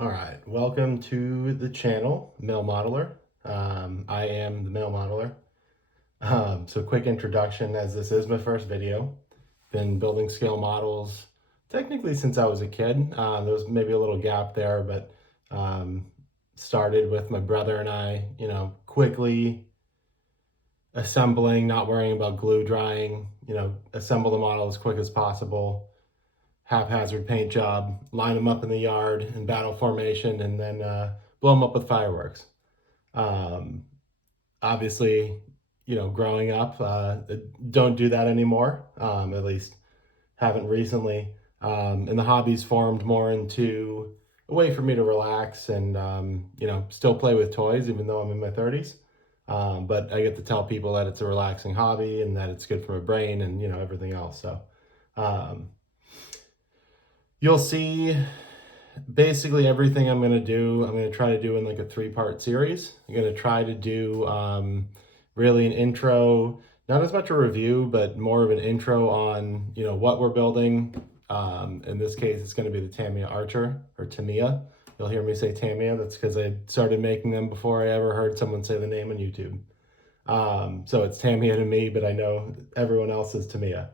All right, welcome to the channel, Male Modeler. I am the Male Modeler. So quick introduction, as this is my first video. Been building scale models technically since I was a kid. There was maybe a little gap there, but started with my brother and I, quickly assembling, not worrying about glue drying, assemble the model as quick as possible, haphazard paint job, line them up in the yard in battle formation, and then blow them up with fireworks. Um, Obviously, growing up, don't do that anymore, at least haven't recently. And the hobby's formed more into a way for me to relax and, still play with toys, even though I'm in my 30s. But I get to tell people that it's a relaxing hobby and that it's good for my brain and, everything else. So, um, you'll see basically everything I'm going to do. I'm going to try to do in like a 3-part series. I'm going to try to do really an intro, not as much a review, but more of an intro on, what we're building. In this case, it's going to be the Tamiya Archer, or Tamiya. You'll hear me say Tamiya. That's because I started making them before I ever heard someone say the name on YouTube. So it's Tamiya to me, but I know everyone else is Tamiya.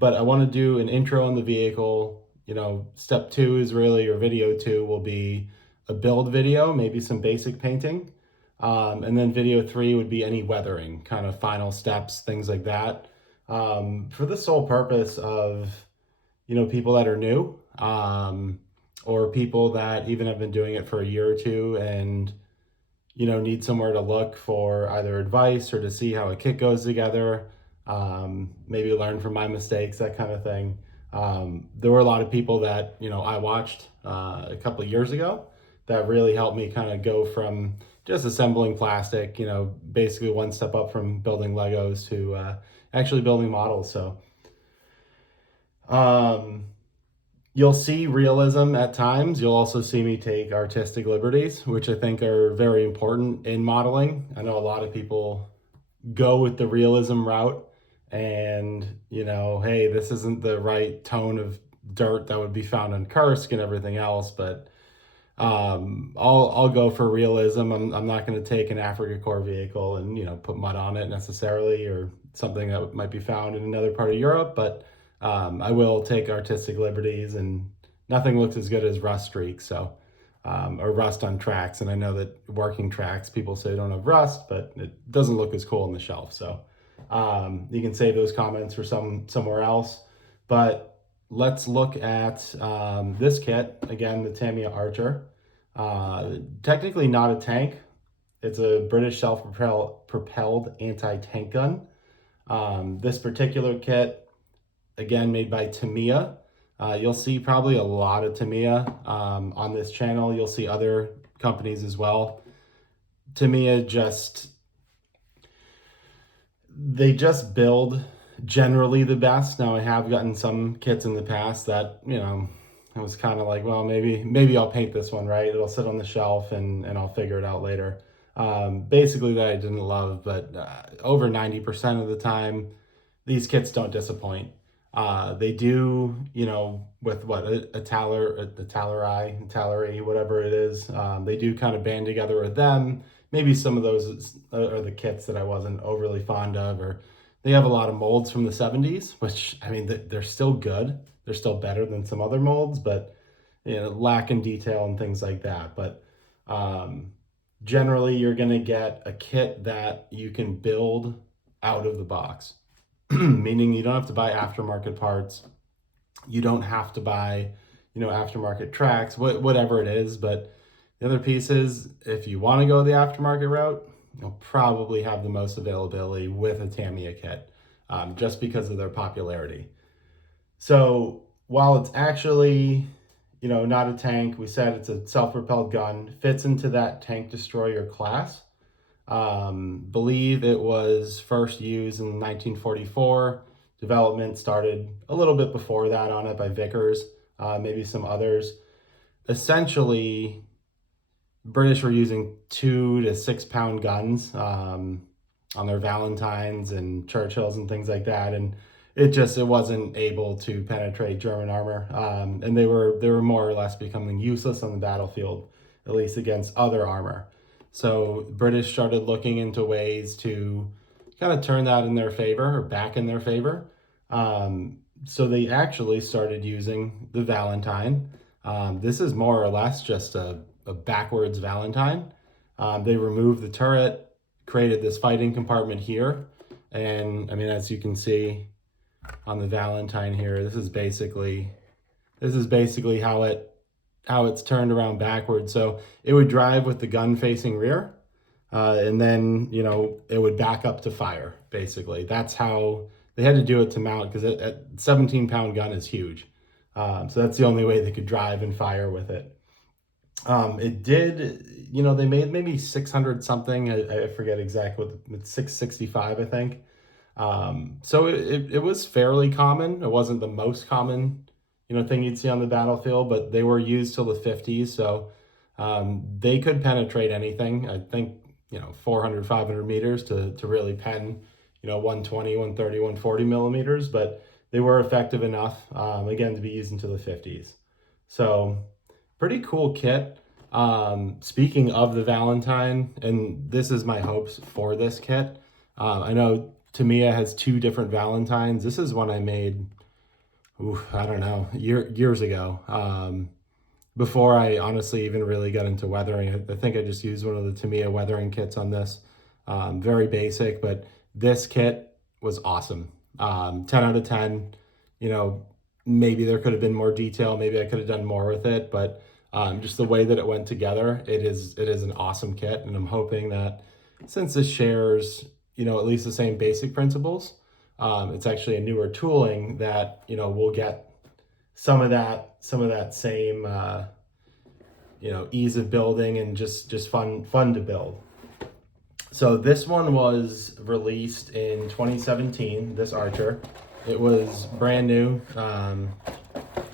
But I want to do an intro on the vehicle. Step 2 is really, or video 2 will be a build video, maybe some basic painting. And then video 3 would be any weathering, kind of final steps, things like that. For the sole purpose of, people that are new, or people that even have been doing it for a year or two and, need somewhere to look for either advice or to see how a kit goes together. Maybe learn from my mistakes, that kind of thing. There were a lot of people that, I watched a couple of years ago that really helped me kind of go from just assembling plastic, basically one step up from building Legos to actually building models. So you'll see realism at times. You'll also see me take artistic liberties, which I think are very important in modeling. I know a lot of people go with the realism route and, hey, this isn't the right tone of dirt that would be found on Kursk and everything else, but I'll go for realism. I'm not going to take an Africa Corps vehicle and, put mud on it necessarily, or something that might be found in another part of Europe, but I will take artistic liberties, and nothing looks as good as rust streaks. So, or rust on tracks. And I know that working tracks, people say don't have rust, but it doesn't look as cool on the shelf. So you can save those comments for somewhere else. But let's look at this kit. Again, the Tamiya Archer. Technically not a tank. It's a British Self-Propelled Anti-Tank Gun. This particular kit, again, made by Tamiya. You'll see probably a lot of Tamiya on this channel. You'll see other companies as well. Tamiya they just build generally the best. Now, I have gotten some kits in the past that, I was kind of like, well, maybe I'll paint this one, right? It'll sit on the shelf and I'll figure it out later. Basically that I didn't love, but over 90% of the time, these kits don't disappoint. They do, with what, a Tallery, whatever it is, they do kind of band together with them. Maybe some of those are the kits that I wasn't overly fond of, or they have a lot of molds from the 70s, which, I mean, they're still good. They're still better than some other molds, but, lack in detail and things like that. But generally, you're going to get a kit that you can build out of the box. Meaning you don't have to buy aftermarket parts. You don't have to buy, aftermarket tracks, whatever it is. But the other piece is, if you want to go the aftermarket route, you'll probably have the most availability with a Tamiya kit, just because of their popularity. So while it's actually, not a tank, we said it's a self-propelled gun, fits into that tank destroyer class. Believe it was first used in 1944. Development started a little bit before that on it by Vickers, maybe some others. Essentially, British were using 2 to 6 pound guns on their Valentines and Churchills and things like that. And it wasn't able to penetrate German armor, and they were more or less becoming useless on the battlefield, at least against other armor. So British started looking into ways to kind of turn that in their favor, or back in their favor. So they actually started using the Valentine. This is more or less just a backwards Valentine. They removed the turret, created this fighting compartment here, and I mean, as you can see on the Valentine here, this is basically how it's turned around backwards. So it would drive with the gun facing rear, and then, you know, it would back up to fire, basically. That's how they had to do it to mount, because a 17-pound gun is huge. So that's the only way they could drive and fire with it. It did, you know, they made maybe 600 something. I forget exactly what, 665, I think. So it was fairly common. It wasn't the most common, you know, thing you'd see on the battlefield, but they were used till the 50s. So they could penetrate anything. I think, you know, 400, 500 meters to really pen, you know, 120, 130, 140 millimeters, but they were effective enough, again, to be used into the 50s. So pretty cool kit. Speaking of the Valentine, and this is my hopes for this kit. I know Tamiya has 2 different Valentines. This is one I made, I don't know, years ago. Before I honestly even really got into weathering. I think I just used one of the Tamiya weathering kits on this. Very basic, but this kit was awesome. 10 out of 10. You know, maybe there could have been more detail. Maybe I could have done more with it, but just the way that it went together, it is an awesome kit. And I'm hoping that since this shares, you know, at least the same basic principles, it's actually a newer tooling that, you know, we'll get some of that same, you know, ease of building and just fun to build. So this one was released in 2017, this Archer. It was brand new.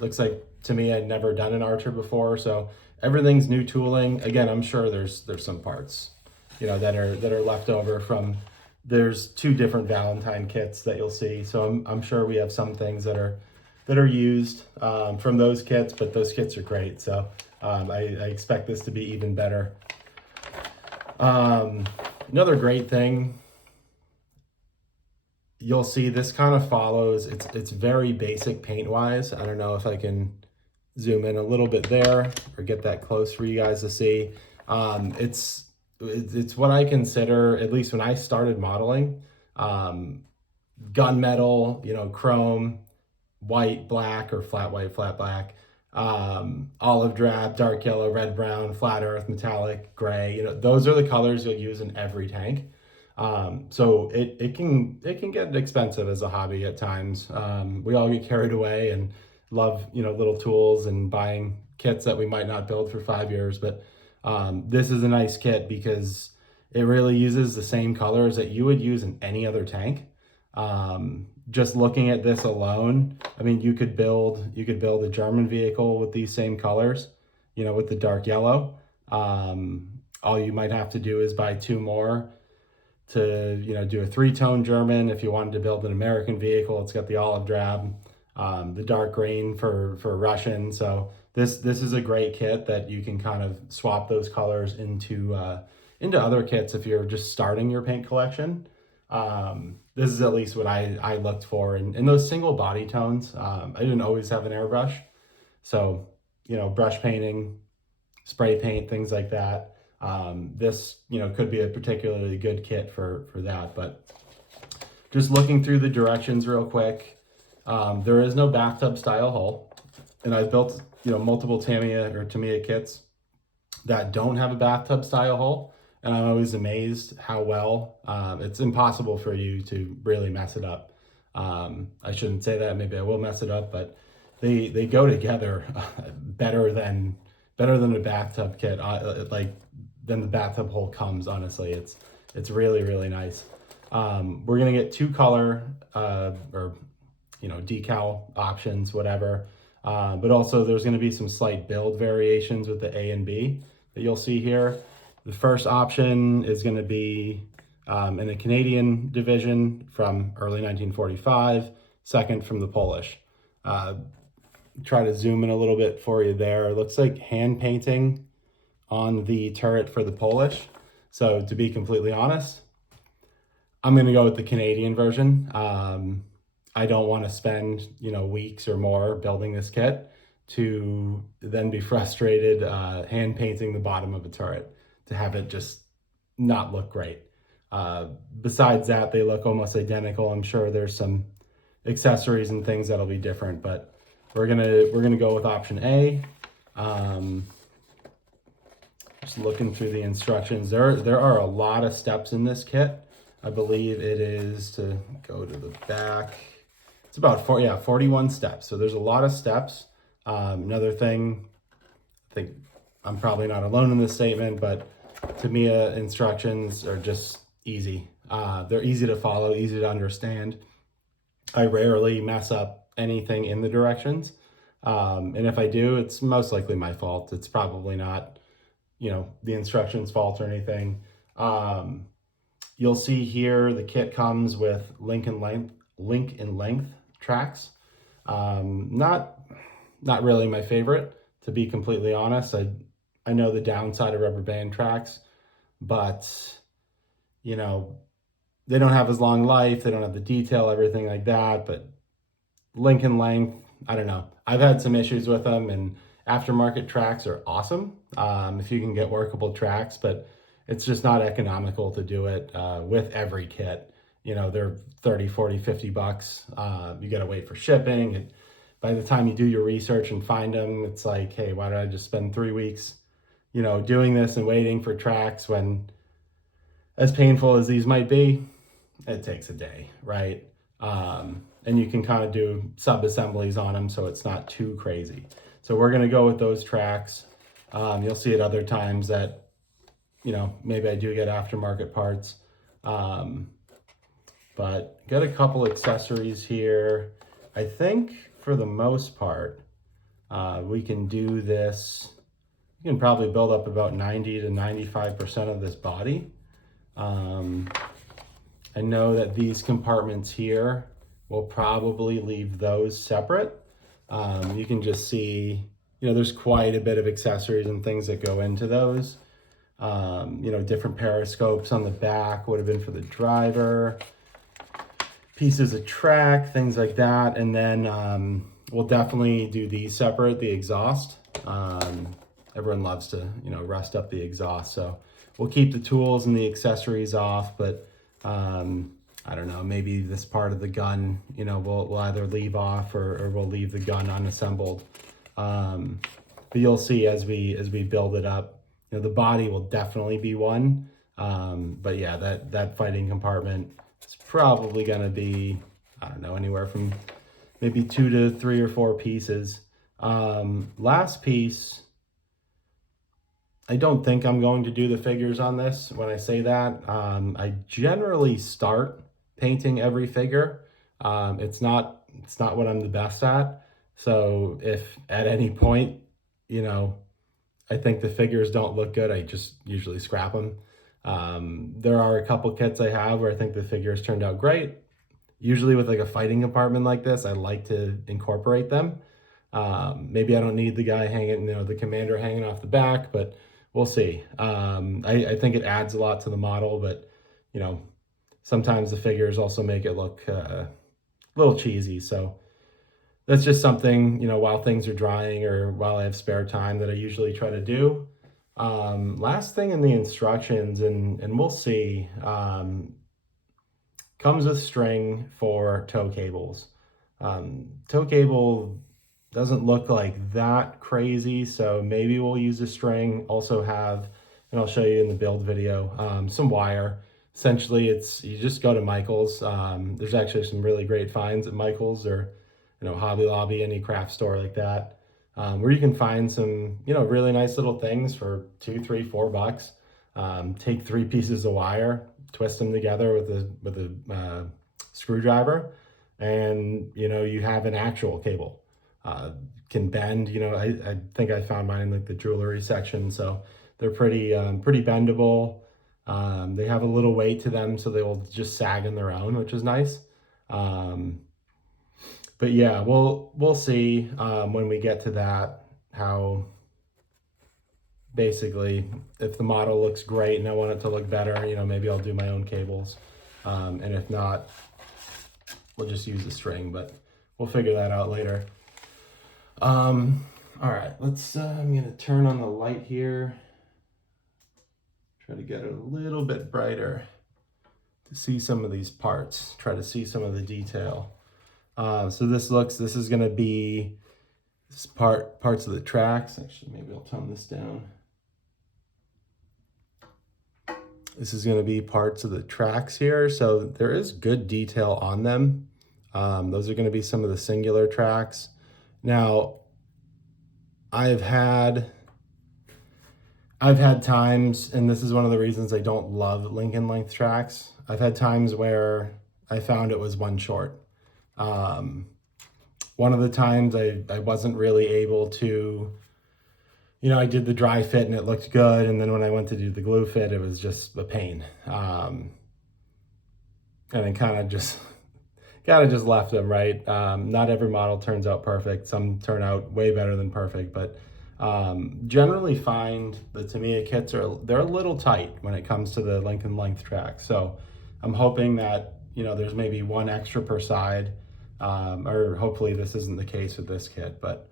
Looks like to me I'd never done an Archer before, so everything's new tooling. Again, I'm sure there's some parts, you know, that are left over from, there's 2 different Valentine kits that you'll see. So I'm sure we have some things that are used from those kits, but those kits are great. So I expect this to be even better. Another great thing, you'll see this kind of follows, it's very basic paint wise. I don't know if I can zoom in a little bit there or get that close for you guys to see. It's what I consider, at least when I started modeling, gunmetal, you know, chrome, white, black, or flat white, flat black, olive drab, dark yellow, red, brown, flat earth, metallic, gray. You know, those are the colors you'll use in every tank. So it can get expensive as a hobby at times. We all get carried away and love, you know, little tools and buying kits that we might not build for 5 years. But this is a nice kit because it really uses the same colors that you would use in any other tank. Just looking at this alone, I mean, you could build a German vehicle with these same colors, you know, with the dark yellow. All you might have to do is buy 2 more to, you know, do a 3-tone German. If you wanted to build an American vehicle, it's got the olive drab, the dark green for Russian. So this is a great kit that you can kind of swap those colors into other kits if you're just starting your paint collection. This is at least what I looked for in those single body tones. I didn't always have an airbrush, so, you know, brush painting, spray paint, things like that. This, you know, could be a particularly good kit for that. But just looking through the directions real quick, there is no bathtub style hull, and I've built, you know, multiple Tamiya kits that don't have a bathtub style hull. And I'm always amazed how well, it's impossible for you to really mess it up. I shouldn't say that, maybe I will mess it up, but they go together better than a bathtub kit, like than the bathtub hole comes, honestly. It's really, really nice. We're gonna get 2 color, or, you know, decal options, whatever. But also there's gonna be some slight build variations with the A and B that you'll see here. The first option is going to be in the Canadian division from early 1945 second from the Polish. Try to zoom in a little bit for you there. It looks like hand painting on the turret for the Polish. So to be completely honest, I'm going to go with the Canadian version. I don't want to spend, weeks or more building this kit to then be frustrated hand painting the bottom of a turret to have it just not look great. Besides that, they look almost identical. I'm sure there's some accessories and things that'll be different, but we're gonna go with option A. Just looking through the instructions, there are a lot of steps in this kit. I believe it is, to go to the back, it's about 41 steps. So there's a lot of steps. Another thing, I think I'm probably not alone in this statement, but Tamiya instructions are just easy. They're easy to follow, easy to understand. I rarely mess up anything in the directions. And if I do, it's most likely my fault. It's probably not, the instructions fault or anything. You'll see here the kit comes with link and length tracks. Not really my favorite, to be completely honest. I know the downside of rubber band tracks, but they don't have as long life, they don't have the detail, everything like that. But link and length, I don't know. I've had some issues with them, and aftermarket tracks are awesome if you can get workable tracks, but it's just not economical to do it with every kit. They're 30, 40, 50 bucks. You got to wait for shipping. And by the time you do your research and find them, it's like, hey, why did I just spend 3 weeks, doing this and waiting for tracks when, as painful as these might be, it takes a day, right? And you can kind of do sub-assemblies on them, so it's not too crazy. So we're going to go with those tracks. You'll see at other times that, maybe I do get aftermarket parts. But got a couple accessories here. I think for the most part, we can do this. You can probably build up about 90 to 95% of this body. I know that these compartments here, we'll probably leave those separate. You can just see, there's quite a bit of accessories and things that go into those. Different periscopes on the back would have been for the driver, pieces of track, things like that. And then we'll definitely do these separate, the exhaust. Everyone loves to, rust up the exhaust. So we'll keep the tools and the accessories off, but I don't know, maybe this part of the gun, we'll either leave off or we'll leave the gun unassembled. But you'll see as we build it up, the body will definitely be one. But yeah, that fighting compartment is probably going to be, I don't know, anywhere from maybe 2 to 3 or 4 pieces. Last piece, I don't think I'm going to do the figures on this. When I say that, I generally start painting every figure. It's not what I'm the best at. So if at any point, I think the figures don't look good, I just usually scrap them. There are a couple kits I have where I think the figures turned out great. Usually with like a fighting compartment like this, I like to incorporate them. Maybe I don't need the guy hanging, the commander hanging off the back, but we'll see. I think it adds a lot to the model, but sometimes the figures also make it look a little cheesy. So that's just something, while things are drying or while I have spare time, that I usually try to do. Last thing in the instructions, and we'll see, comes with string for tow cables. Tow cable doesn't look like that crazy, so maybe we'll use a string. Also have, and I'll show you in the build video, some wire. Essentially, you just go to Michael's. There's actually some really great finds at Michael's or Hobby Lobby, any craft store like that, where you can find some really nice little things for $2, $3, $4. Take 3 pieces of wire, twist them together with a screwdriver, and you have an actual cable. Can bend. I think I found mine in like the jewelry section, so they're pretty bendable. They have a little weight to them, so they will just sag on their own, which is nice. But yeah, we'll see when we get to that, how basically if the model looks great and I want it to look better, you know, maybe I'll do my own cables. And if not, we'll just use the string, but we'll figure that out later. All right, let's, I'm gonna turn on the light here. Try to get it a little bit brighter to see some of these parts, try to see some of the detail. So this is gonna be parts of the tracks. Actually, maybe I'll tone this down. This is gonna be parts of the tracks here. So there is good detail on them. Those are gonna be some of the singular tracks. Now, I've had times, and this is one of the reasons I don't love Lincoln length tracks. I've had times where I found it was one short. One of the times I wasn't really able to, you know, I did the dry fit and it looked good. And then when I went to do the glue fit, it was just a pain. And it kind of just left them, right? Not every model turns out perfect. Some turn out way better than perfect, but generally find the Tamiya kits they're a little tight when it comes to the Lincoln length track. So I'm hoping that, you know, there's maybe one extra per side, or hopefully this isn't the case with this kit, but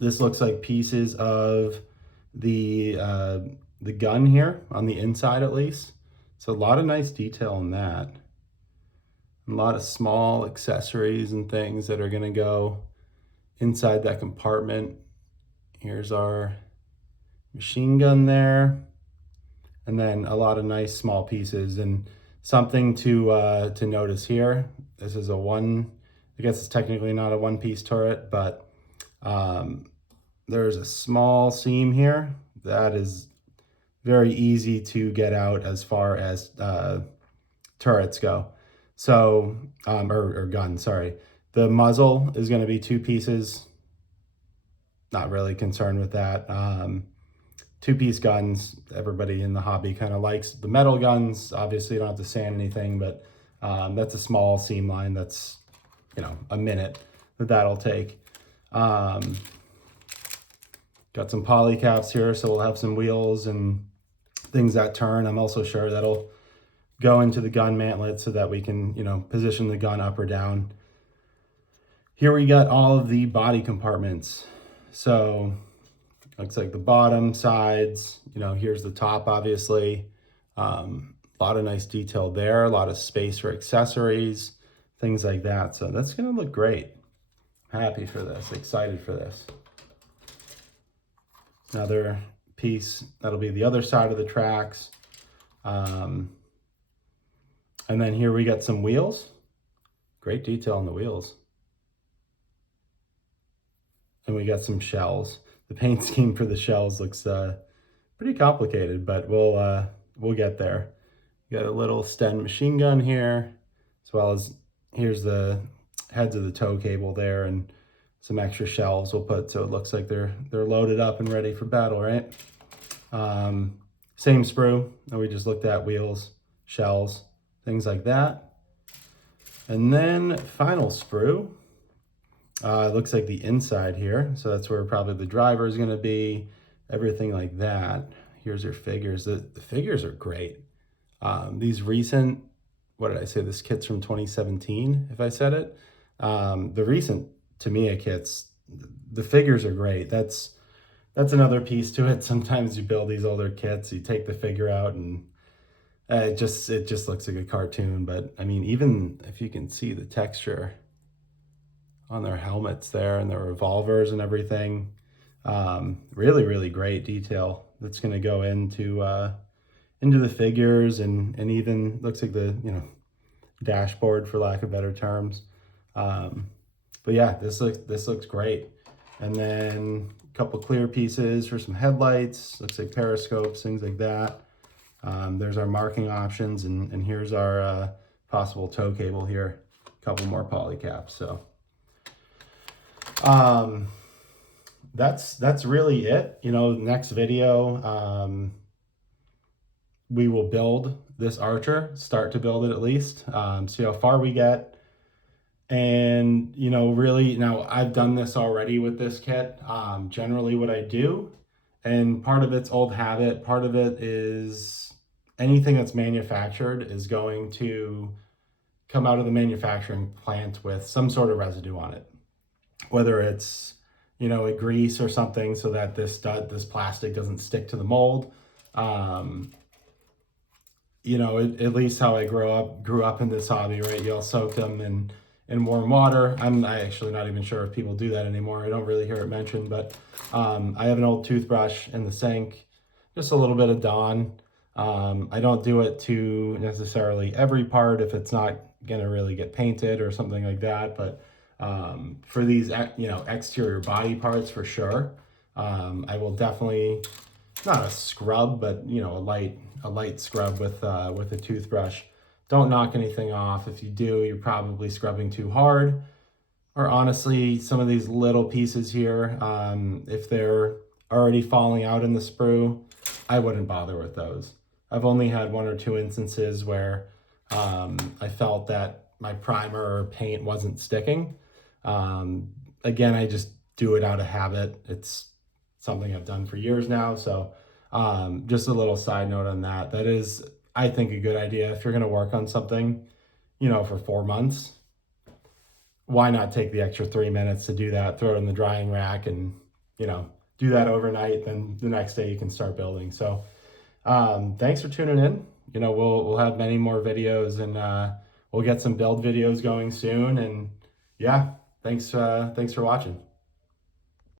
this looks like pieces of the gun here on the inside, at least. So a lot of nice detail on that. A lot of small accessories and things that are gonna go inside that compartment. Here's our machine gun there. And then a lot of nice small pieces. And something to notice here, this is I guess it's technically not a one-piece turret, but there's a small seam here that is very easy to get out as far as turrets go. So, or gun, sorry. The muzzle is going to be 2 pieces. Not really concerned with that. 2-piece guns, everybody in the hobby kind of likes the metal guns. Obviously, you don't have to sand anything, but that's a small seam line. That's, you know, a minute that'll take. Got some poly caps here, so we'll have some wheels and things that turn. I'm also sure that'll go into the gun mantlet so that we can, you know, position the gun up or down. Here we got all of the body compartments. So looks like the bottom, sides, you know, here's the top, obviously. A lot of nice detail there, a lot of space for accessories, things like that. So that's gonna look great. Happy for this, excited for this. Another piece, that'll be the other side of the tracks. And then here we got some wheels. Great detail on the wheels. And we got some shells. The paint scheme for the shells looks pretty complicated, but we'll get there. We got a little Sten machine gun here, as well as here's the heads of the tow cable there, and some extra shells we'll put so it looks like they're loaded up and ready for battle, right? Same sprue that we just looked at, wheels, shells, things like that. And then final sprue. It looks like the inside here. So that's where probably the driver is gonna be, everything like that. Here's your figures. The figures are great. These recent, what did I say? This kit's from 2017, if I said it. The recent Tamiya kits, the figures are great. That's another piece to it. Sometimes you build these older kits, you take the figure out and it just looks like a cartoon. But I mean, even if you can see the texture on their helmets there and their revolvers and everything, really, really great detail that's going to go into the figures and even looks like the, you know, dashboard, for lack of better terms. But yeah, this looks great. And then a couple clear pieces for some headlights, looks like periscopes, things like that. There's our marking options, and here's our possible tow cable here. A couple more poly caps. So that's really it. You know, next video, we will build this Archer, start to build it at least, see how far we get. And, you know, really, now I've done this already with this kit. Generally what I do, and part of it's old habit, part of it is anything that's manufactured is going to come out of the manufacturing plant with some sort of residue on it. Whether it's, you know, a grease or something so that this plastic doesn't stick to the mold. You know, at least how I grew up in this hobby, right? You'll soak them in warm water. I'm actually not even sure if people do that anymore. I don't really hear it mentioned, but I have an old toothbrush in the sink, just a little bit of Dawn. I don't do it to necessarily every part if it's not gonna really get painted or something like that, but for these, you know, exterior body parts for sure, I will definitely, not a scrub, but you know, a light scrub with a toothbrush. Don't knock anything off. If you do, you're probably scrubbing too hard. Or honestly, some of these little pieces here, if they're already falling out in the sprue, I wouldn't bother with those. I've only had 1 or 2 instances where I felt that my primer or paint wasn't sticking. Again, I just do it out of habit. It's something I've done for years now. So just a little side note on that. That is, I think, a good idea. If you're going to work on something, you know, for 4 months, why not take the extra 3 minutes to do that, throw it in the drying rack and, you know, do that overnight. Then the next day you can start building. So thanks for tuning in. You know, we'll have many more videos, and we'll get some build videos going soon. And yeah, thanks for watching.